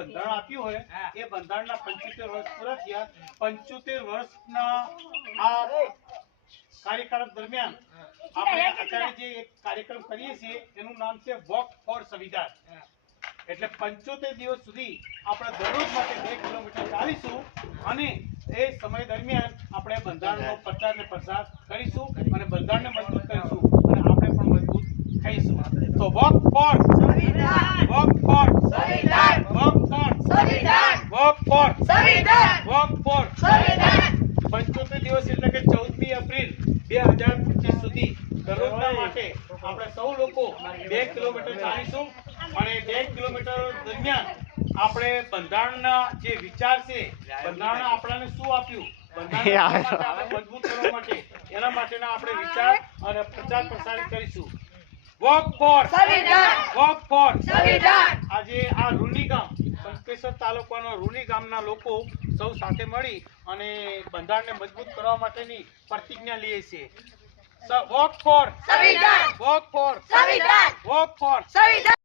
બંધારણ આપ્યું હોય એ બંધારણના 75 વર્ષ પૂરા થયા. 75 વર્ષના આ કાર્યકાળ દરમિયાન આપણે અત્યારે જે એક કાર્યક્રમ કરીએ છીએ એનું નામ છે વોક ફોર સંવિધાન. એટલે 75 દિવસ સુધી આપણે દરરોજ માટે 2 કિલોમીટર ચાલીશું અને એ સમય દરમિયાન આપણે બંધારણનો પ્રચાર અને પ્રસાર કરીશું અને બંધારણને મજબૂત કરીશું અને આપણે પણ મજબૂત થઈશું. તો વોક ફોર સંવિધાન, વોક ફોર સંવિધાન, વોક ફોર સંવિધાન, વોક ફોર સંવિધાન, વોક ફોર સંવિધાન. 75 દિવસ એટલે કે 14મી એપ્રિલ 2025 સુધી દરરોજના માટે આપણે સૌ લોકો 2 કિલોમીટર ચાલીશું અને 2 કિલોમીટર દરમિયાન આપણે બંધારણના જે વિચાર છે, બંધારણ આપણને શું આપ્યું, બંધારણ મજબૂત કરવા માટે એના માટેના આપણે વિચાર અને પ્રચાર પ્રસારિત કરીશું. વોક ફોર સંવિધાન, વોક ફોર સંવિધાન. આજે આ રૂની ગામ સંકેશ્વર તાલુકાના રૂની ગામના લોકો સૌ સાથે મળી અને બંધારણને મજબૂત કરવા માટેની પ્રતિજ્ઞા લઈએ છીએ. વોક ફોર સંવિધાન, વોક ફોર સંવિધાન, વોક ફોર સંવિધાન.